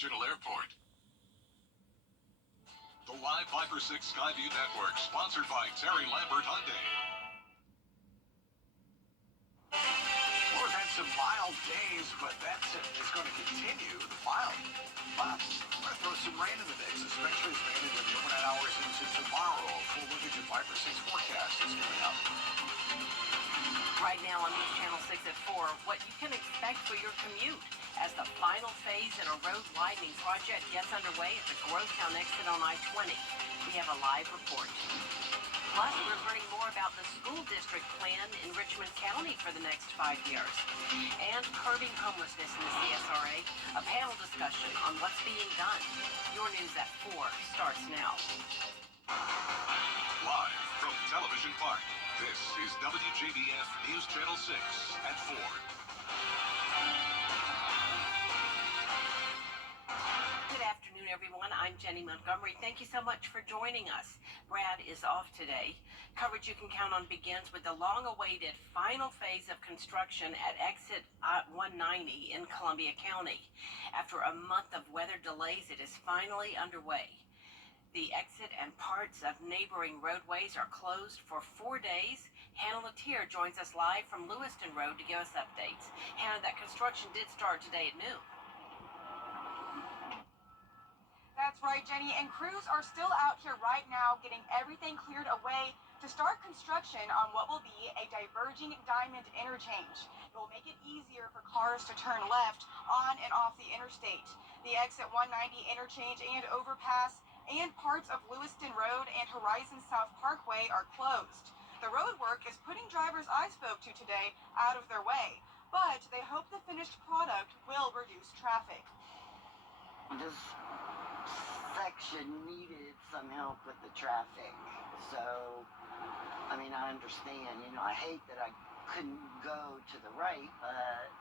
International Airport. The Live 5/6 Skyview Network, sponsored by Terry Lambert Hyundai. Well, we've had some mild days, but that's it's going to continue. The mild, but we're going to throw some rain in the mix, especially as we head into the overnight hours into tomorrow. A full look at your 5/6 forecast is coming up. Right now on News Channel 6 at 4, what you can expect for your commute as the final phase in a road widening project gets underway at the Grovetown exit on I-20. We have a live report. Plus, we're learning more about the school district plan in Richmond County for the next 5 years. And curbing homelessness in the CSRA, a panel discussion on what's being done. Your News at 4 starts now. Live from Television Park, this is WJBF News Channel 6 at 4. Good afternoon, everyone. I'm Jenny Montgomery. Thank you so much for joining us. Brad is off today. Coverage you can count on begins with the long-awaited final phase of construction at exit 190 in Columbia County. After a month of weather delays, it is finally underway. The exit and parts of neighboring roadways are closed for 4 days. Hannah Latier joins us live from Lewiston Road to give us updates. Hannah, that construction did start today at noon. That's right, Jenny, and crews are still out here right now getting everything cleared away to start construction on what will be a diverging diamond interchange. It will make it easier for cars to turn left on and off the interstate. The exit 190 interchange and overpass and parts of Lewiston Road and Horizon South Parkway are closed. The road work is putting drivers I spoke to today out of their way, but they hope the finished product will reduce traffic. This section needed some help with the traffic, so I mean, I understand, I hate that I couldn't go to the right, but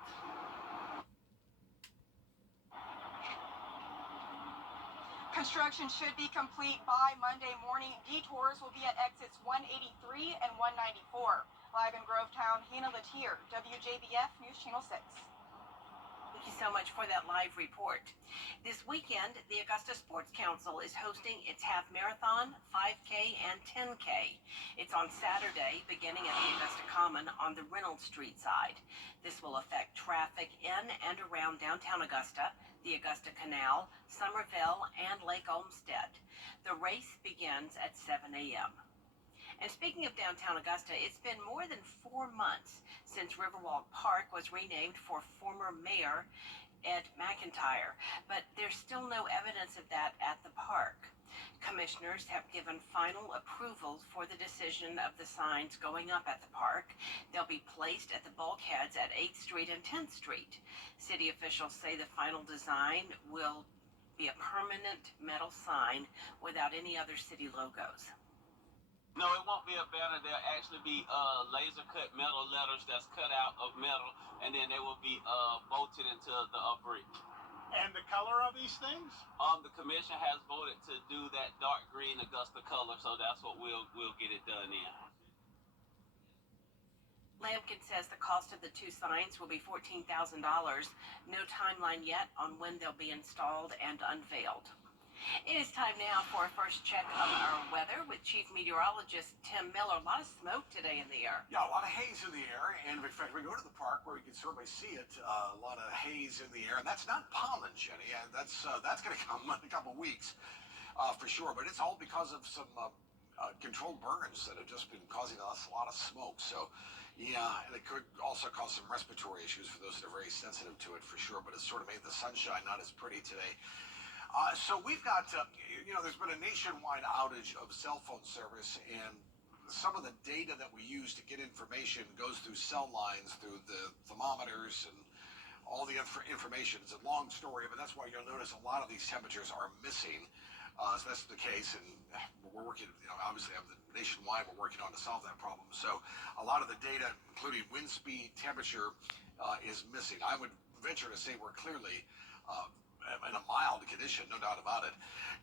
construction should be complete by Monday morning. Detours will be at exits 183 and 194. Live in Grovetown, Hannah Latier, WJBF News Channel 6. Thank you so much for that live report. This weekend, the Augusta Sports Council is hosting its half marathon, 5K, and 10K. It's on Saturday, beginning at the Augusta Common on the Reynolds Street side. This will affect traffic in and around downtown Augusta, the Augusta Canal, Somerville, and Lake Olmsted. The race begins at 7 a.m. And speaking of downtown Augusta, it's been more than 4 months since Riverwalk Park was renamed for former mayor Ed McIntyre, but there's still no evidence of that at the park. Commissioners have given final approval for the decision of the signs going up at the park. They'll be placed at the bulkheads at 8th Street and 10th Street. City officials say the final design will be a permanent metal sign without any other city logos. No, it won't be a banner. There'll actually be laser cut metal letters that's cut out of metal, and then they will be bolted into the brick. And the color of these things? The commission has voted to do that dark green Augusta color, so that's what we'll get it done in. Lampkin says the cost of the two signs will be $14,000. No timeline yet on when they'll be installed and unveiled. It is time now for a first check of our weather with Chief Meteorologist Tim Miller. A lot of smoke today in the air. Yeah, a lot of haze in the air, and in fact, we go to the park where you can certainly see it. A lot of haze in the air, and that's not pollen, Jenny. That's going to come in a couple weeks for sure. But it's all because of some controlled burns that have just been causing us a lot of smoke. So, yeah, and it could also cause some respiratory issues for those that are very sensitive to it for sure. But it's sort of made the sunshine not as pretty today. So we've got, there's been a nationwide outage of cell phone service, and some of the data that we use to get information goes through cell lines, through the thermometers and all the information. It's a long story, but that's why you'll notice a lot of these temperatures are missing. So that's the case, and we're working, obviously nationwide, we're working on to solve that problem. So a lot of the data, including wind speed, temperature, is missing. I would venture to say we're clearly in a mild condition, no doubt about it.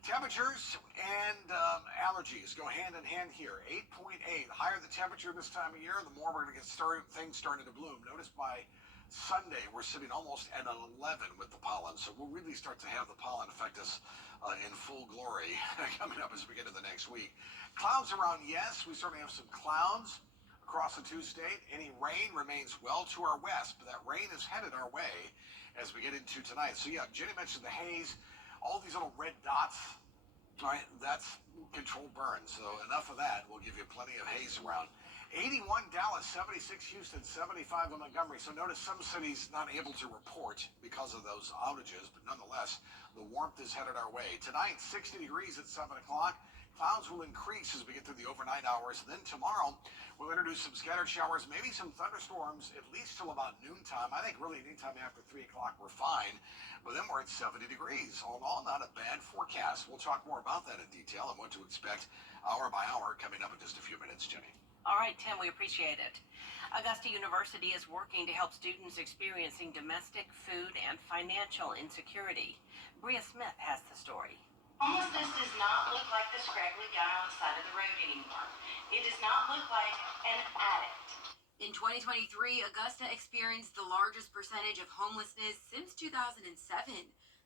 Temperatures and allergies go hand in hand here. 8.8. The higher the temperature this time of year, the more we're going to get things starting to bloom. Notice by Sunday, we're sitting almost at an 11 with the pollen, so we'll really start to have the pollen affect us in full glory coming up as we get into the next week. Clouds around, yes, we certainly have some clouds across the two-state. Any rain remains well to our west, but that rain is headed our way as we get into tonight. So yeah, Jenny mentioned the haze, all these little red dots. All right, that's controlled burns. So enough of that. We'll give you plenty of haze around. 81 Dallas, 76 Houston, 75 in Montgomery. So notice some cities not able to report because of those outages, but nonetheless, the warmth is headed our way. Tonight, 60 degrees at 7 o'clock. Clouds will increase as we get through the overnight hours. Then tomorrow, we'll introduce some scattered showers, maybe some thunderstorms, at least till about noontime. I think really anytime after 3 o'clock, we're fine. But then we're at 70 degrees. All in all, not a bad forecast. We'll talk more about that in detail and what to expect hour by hour coming up in just a few minutes, Jenny. All right, Tim, we appreciate it. Augusta University is working to help students experiencing domestic, food, and financial insecurity. Bria Smith has the story. Homelessness does not look like the scraggly guy on the side of the road anymore. It does not look like an addict. In 2023, Augusta experienced the largest percentage of homelessness since 2007.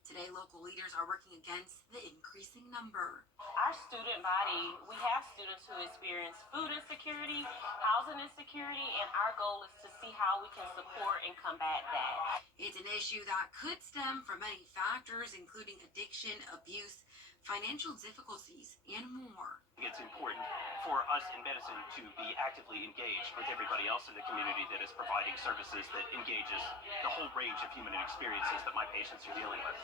Today, local leaders are working against the increasing number. Our student body, we have students who experience food insecurity, housing insecurity, and our goal is to see how we can support and combat that. It's an issue that could stem from many factors, including addiction, abuse, financial difficulties, and more. It's important for us in medicine to be actively engaged with everybody else in the community that is providing services that engages the whole range of human experiences that my patients are dealing with.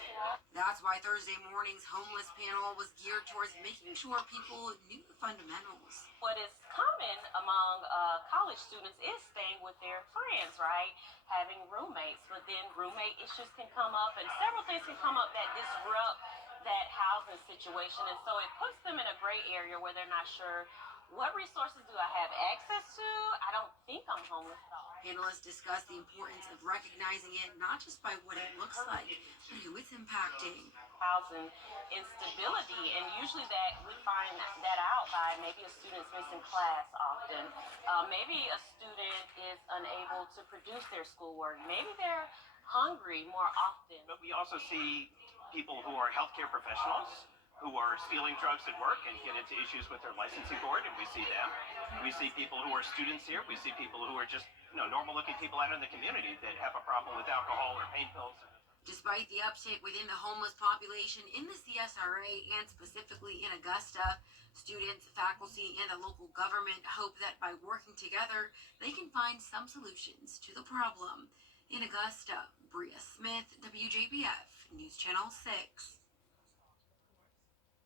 That's why Thursday morning's homeless panel was geared towards making sure people knew the fundamentals. What is common among college students is staying with their friends, right? Having roommates, but then roommate issues can come up and several things can come up that disrupt that housing situation, and so it puts them in a gray area where they're not sure, what resources do I have access to? I don't think I'm homeless at all. Panelists discuss the importance of recognizing it not just by what it looks like, but who it's impacting. Housing instability, and usually that we find that out by maybe a student's missing class often. Maybe a student is unable to produce their schoolwork. Maybe they're hungry more often. But we also see people who are healthcare professionals who are stealing drugs at work and get into issues with their licensing board, and we see them. We see people who are students here. We see people who are just, normal-looking people out in the community that have a problem with alcohol or pain pills. Despite the uptick within the homeless population in the CSRA and specifically in Augusta, students, faculty, and the local government hope that by working together, they can find some solutions to the problem. In Augusta, Bria Smith, WJBF, News Channel 6.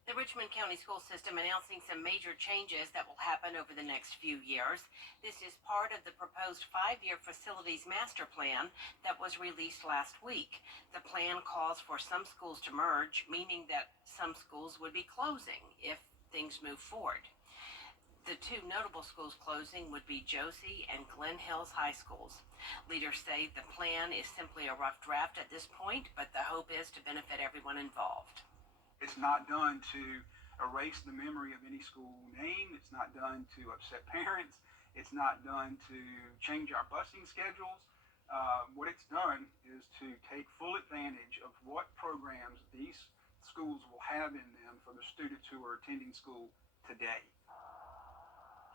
The Richmond County School System announcing some major changes that will happen over the next few years. This is part of the proposed 5-year facilities master plan that was released last week. The plan calls for some schools to merge, meaning that some schools would be closing if things move forward. The two notable schools closing would be Josie and Glen Hills High Schools. Leaders say the plan is simply a rough draft at this point, but the hope is to benefit everyone involved. It's not done to erase the memory of any school name. It's not done to upset parents. It's not done to change our busing schedules. What it's done is to take full advantage of what programs these schools will have in them for the students who are attending school today.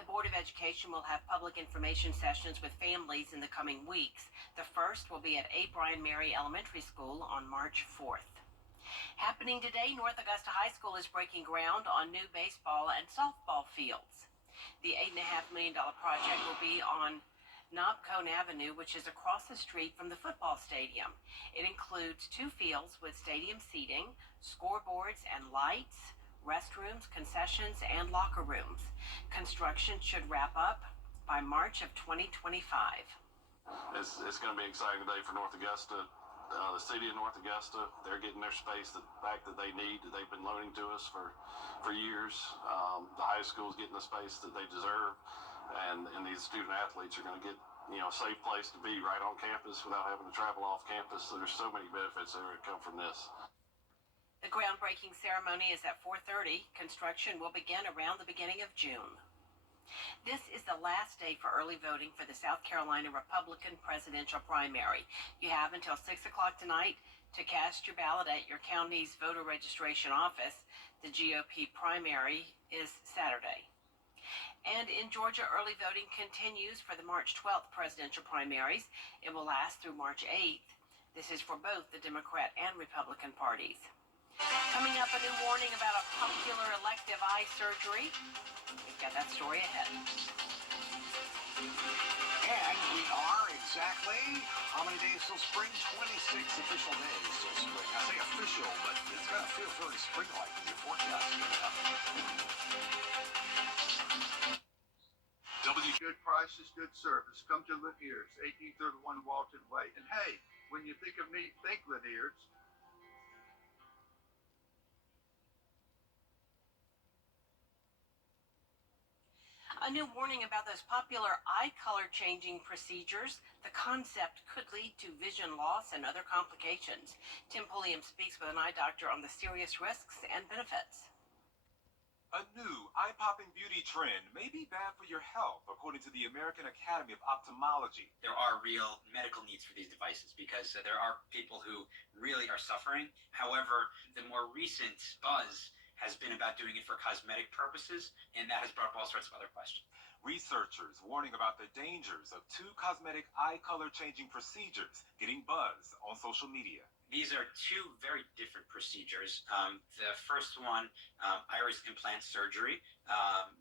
The Board of Education will have public information sessions with families in the coming weeks. The first will be at A. Bryan Mary Elementary School on March 4th. Happening today, North Augusta High School is breaking ground on new baseball and softball fields. The $8.5 million project will be on Knobcone Avenue, which is across the street from the football stadium. It includes 2 fields with stadium seating, scoreboards and lights, restrooms, concessions, and locker rooms. Construction should wrap up by March of 2025. It's going to be an exciting day for North Augusta. The city of North Augusta, they're getting their space back that they need, that they've been loaning to us for years. The high school is getting the space that they deserve, and these student athletes are going to get a safe place to be right on campus without having to travel off campus. So there's so many benefits that come from this. The groundbreaking ceremony is at 4:30. Construction will begin around the beginning of June. This is the last day for early voting for the South Carolina Republican presidential primary. You have until 6 o'clock tonight to cast your ballot at your county's voter registration office. The GOP primary is Saturday. And in Georgia, early voting continues for the March 12th presidential primaries. It will last through March 8th. This is for both the Democrat and Republican parties. Coming up, a new warning about a popular elective eye surgery. We've got that story ahead. And we are exactly, how many days till spring? 26 official days till spring. I say official, but it's going to feel very spring-like with your forecast coming up. Good prices, good service. Come to Lanier's, 1831 Walton Way. And hey, when you think of me, think Lanier's. A new warning about those popular eye color changing procedures. The concept could lead to vision loss and other complications. Tim Pulliam speaks with an eye doctor on the serious risks and benefits. A new eye-popping beauty trend may be bad for your health, according to the American Academy of Ophthalmology. There are real medical needs for these devices because there are people who really are suffering. However, the more recent buzz has been about doing it for cosmetic purposes, and that has brought up all sorts of other questions. Researchers warning about the dangers of two cosmetic eye color changing procedures getting buzz on social media. These are two very different procedures. The first one, iris implant surgery.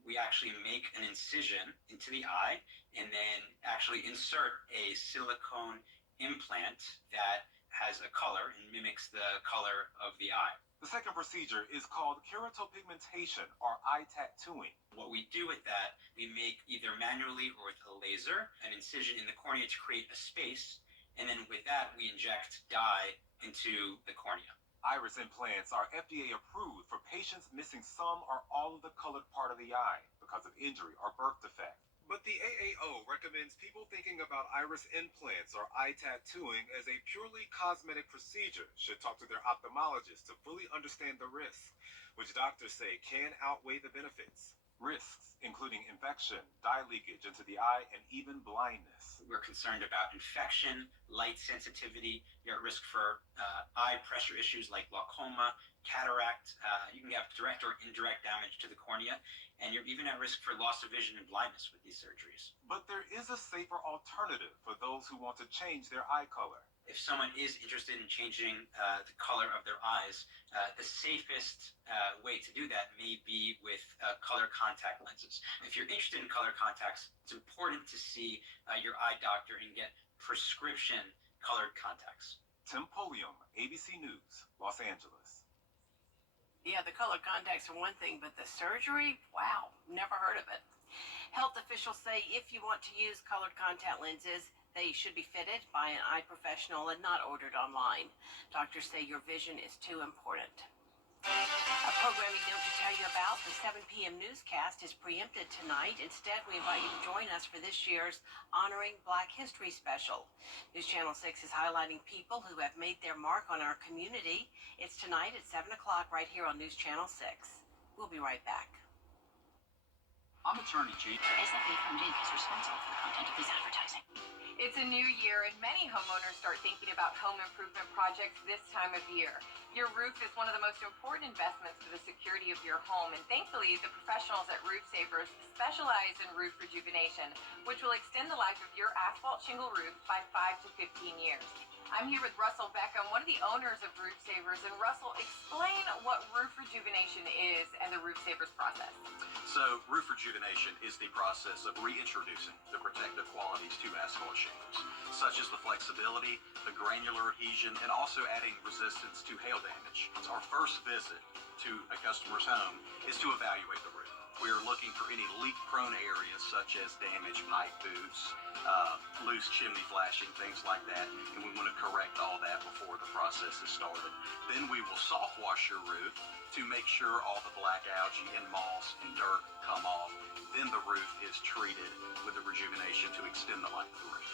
We actually make an incision into the eye and then actually insert a silicone implant that has a color and mimics the color of the eye. The second procedure is called keratopigmentation, or eye tattooing. What we do with that, we make either manually or with a laser an incision in the cornea to create a space, and then with that we inject dye into the cornea. Iris implants are FDA approved for patients missing some or all of the colored part of the eye because of injury or birth defect. But the AAO recommends people thinking about iris implants or eye tattooing as a purely cosmetic procedure should talk to their ophthalmologist to fully understand the risks, which doctors say can outweigh the benefits. Risks including infection, dye leakage into the eye, and even blindness. We're concerned about infection, light sensitivity. You're at risk for eye pressure issues like glaucoma, cataract. You can have direct or indirect damage to the cornea, and you're even at risk for loss of vision and blindness with these surgeries. But there is a safer alternative for those who want to change their eye color. If someone is interested in changing the color of their eyes, the safest way to do that may be with color contact lenses. If you're interested in color contacts, it's important to see your eye doctor and get prescription colored contacts. Tim Pulliam, ABC News, Los Angeles. Yeah, the colored contacts are one thing, but the surgery? Wow, never heard of it. Health officials say if you want to use colored contact lenses, they should be fitted by an eye professional and not ordered online. Doctors say your vision is too important. A programming note to tell you about: the 7 p.m. newscast is preempted tonight. Instead, we invite you to join us for this year's Honoring Black History special. News Channel 6 is highlighting people who have made their mark on our community. It's tonight at 7 o'clock right here on News Channel 6. We'll be right back. I'm attorney G. SFA-funded is responsible for the content of this advertising. It's a new year, and many homeowners start thinking about home improvement projects this time of year. Your roof is one of the most important investments for the security of your home, and thankfully, the professionals at Roof Savers specialize in roof rejuvenation, which will extend the life of your asphalt shingle roof by 5 to 15 years. I'm here with Russell Beckham, one of the owners of Roof Savers. And Russell, explain what roof rejuvenation is and the Roof Savers process. So, roof rejuvenation is the process of reintroducing the protective qualities to asphalt shingles, such as the flexibility, the granular adhesion, and also adding resistance to hail damage. Our first visit to a customer's home is to evaluate the roof. We are looking for any leak-prone areas such as damaged pipe boots, loose chimney flashing, things like that, and we want to correct all that before the process is started. Then we will soft wash your roof to make sure all the black algae and moss and dirt come off. Then the roof is treated with the rejuvenation to extend the life of the roof.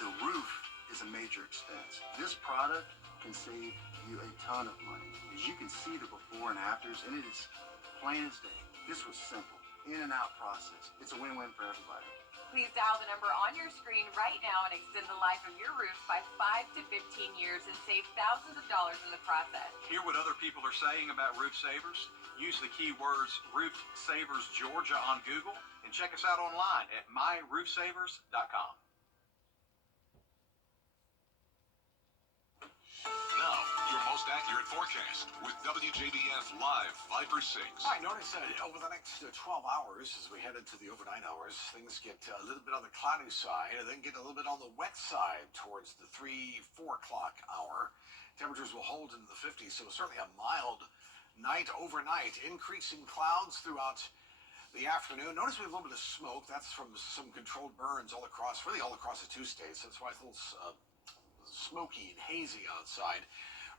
The roof is a major expense. This product can save you a ton of money. As you can see the before and afters, and it is plain as day. This was simple. in and out process. It's a win-win for everybody. Please dial the number on your screen right now and extend the life of your roof by 5 to 15 years and save thousands of dollars in the process. Hear what other people are saying about roof savers? Use the keywords Roof Savers Georgia on Google and check us out online at myroofsavers.com. Now, your most accurate forecast with WJBF Live 5 for 6. All right, notice over the next 12 hours, as we head into the overnight hours, things get a little bit on the cloudy side and then get a little bit on the wet side towards the 3-4 o'clock hour. Temperatures will hold into the 50s, so certainly a mild night overnight. Increasing clouds throughout the afternoon. Notice we have a little bit of smoke. That's from some controlled burns all across the two states. That's why it's a little smoky and hazy outside.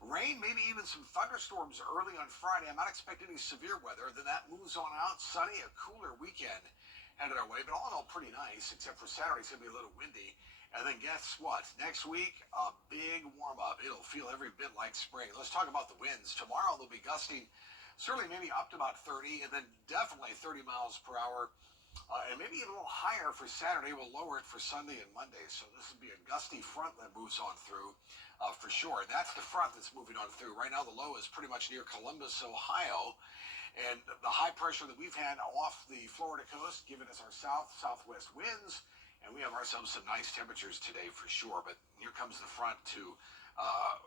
Rain, maybe even some thunderstorms early on Friday. I'm not expecting any severe weather. Then that moves on out. Sunny, a cooler weekend headed our way. But all in all, pretty nice, except for Saturday. It's going to be a little windy. And then guess what? Next week, a big warm-up. It'll feel every bit like spring. Let's talk about the winds. Tomorrow, they'll be gusting certainly maybe up to about 30, and then definitely 30 miles per hour. And maybe a little higher for Saturday. We'll lower it for Sunday and Monday. So this will be a gusty front that moves on through for sure. That's the front that's moving on through. Right now, the low is pretty much near Columbus, Ohio. And the high pressure that we've had off the Florida coast, giving us our southwest winds. And we have ourselves some nice temperatures today for sure. But here comes the front to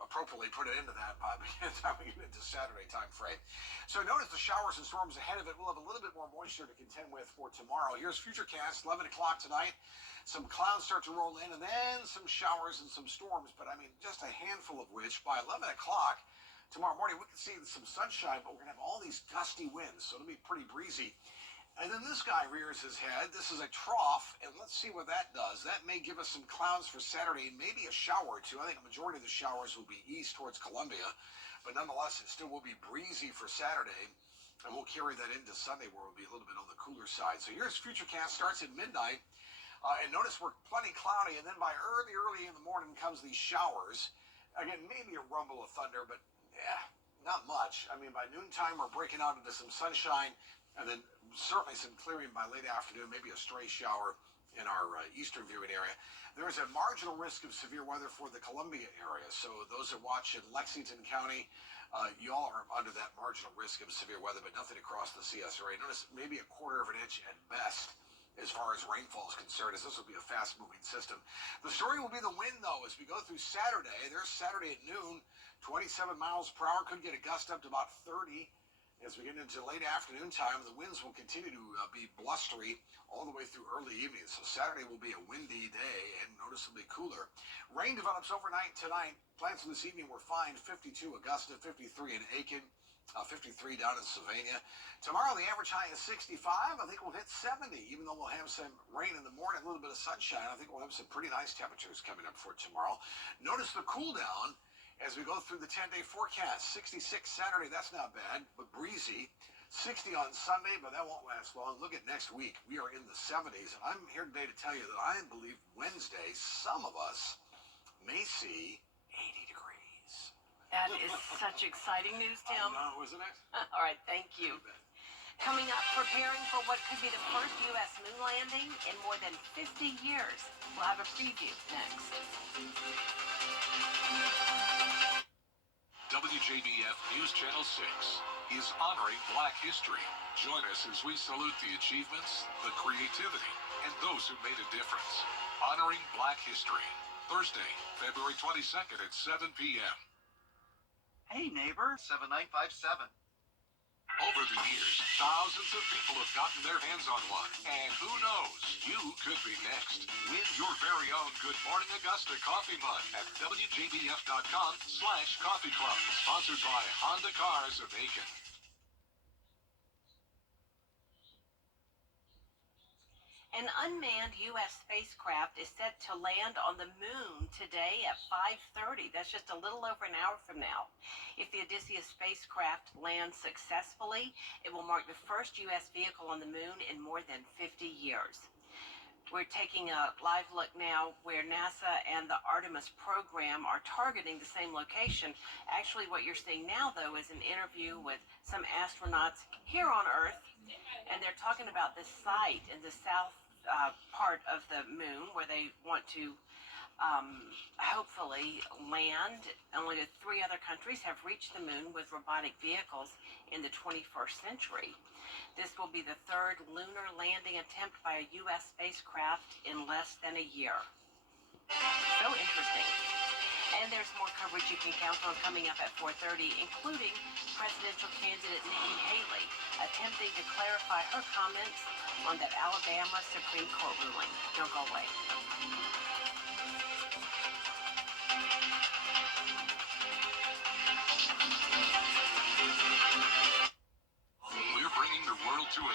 appropriately put it into that by the time we get into Saturday time frame. So notice the showers and storms ahead of it. We'll have a little bit more moisture to contend with for tomorrow. Here's Futurecast, 11 o'clock tonight. Some clouds start to roll in and then some showers and some storms. But I mean, just a handful of which by 11 o'clock tomorrow morning, we can see some sunshine, but we're going to have all these gusty winds. So it'll be pretty breezy. And then this guy rears his head. This is a trough, and let's see what that does. That may give us some clouds for Saturday and maybe a shower or two. I think a majority of the showers will be east towards Columbia, but nonetheless, it still will be breezy for Saturday, and we'll carry that into Sunday where we'll be a little bit on the cooler side. So here's Futurecast, starts at midnight, and notice we're plenty cloudy, and then by early in the morning comes these showers. Again, maybe a rumble of thunder, but not much. I mean, by noontime, we're breaking out into some sunshine, and then certainly some clearing by late afternoon, maybe a stray shower in our eastern viewing area. There is a marginal risk of severe weather for the Columbia area. So those that watch in Lexington County, you all are under that marginal risk of severe weather, but nothing across the CSRA. Notice maybe a quarter of an inch at best as far as rainfall is concerned, as this will be a fast-moving system. The story will be the wind, though, as we go through Saturday. There's Saturday at noon, 27 miles per hour, could get a gust up to about 30. As we get into late afternoon time, the winds will continue to be blustery all the way through early evening. So Saturday will be a windy day and noticeably cooler. Rain develops overnight tonight. Plans for this evening were fine. 52 Augusta, 53 in Aiken, 53 down in Sylvania. Tomorrow, the average high is 65. I think we'll hit 70, even though we'll have some rain in the morning, a little bit of sunshine. I think we'll have some pretty nice temperatures coming up for tomorrow. Notice the cool down as we go through the 10-day forecast. 66 Saturday, that's not bad, but breezy. 60 on Sunday, but that won't last long. Look at next week. We are in the 70s, and I'm here today to tell you that I believe Wednesday, some of us may see 80 degrees. That is such exciting news, Tim. I know, isn't it? All right, thank you. Coming up, preparing for what could be the first U.S. moon landing in more than 50 years. We'll have a preview next. WJBF News Channel 6 is honoring Black history. Join us as we salute the achievements, the creativity, and those who made a difference. Honoring Black history. Thursday, February 22nd at 7 p.m. Hey, neighbor. 7957. Over the years, thousands of people have gotten their hands on one. And who knows, you could be next. Win your very own Good Morning Augusta coffee mug at WJBF.com/coffee club. Sponsored by Honda Cars of Aiken. An unmanned U.S. spacecraft is set to land on the moon today at 5:30. That's just a little over an hour from now. If the Odysseus spacecraft lands successfully, it will mark the first U.S. vehicle on the moon in more than 50 years. We're taking a live look now where NASA and the Artemis program are targeting the same location. Actually, what you're seeing now, though, is an interview with some astronauts here on Earth, and they're talking about this site in the south part of the moon where they want to hopefully land. Only 3 other countries have reached the moon with robotic vehicles in the 21st century. This will be the 3rd lunar landing attempt by a U.S. spacecraft in less than a year. So interesting. And there's more coverage you can count on coming up at 4:30, including presidential candidate Nikki Haley attempting to clarify her comments on that Alabama Supreme Court ruling. Don't go away. We're bringing the world to a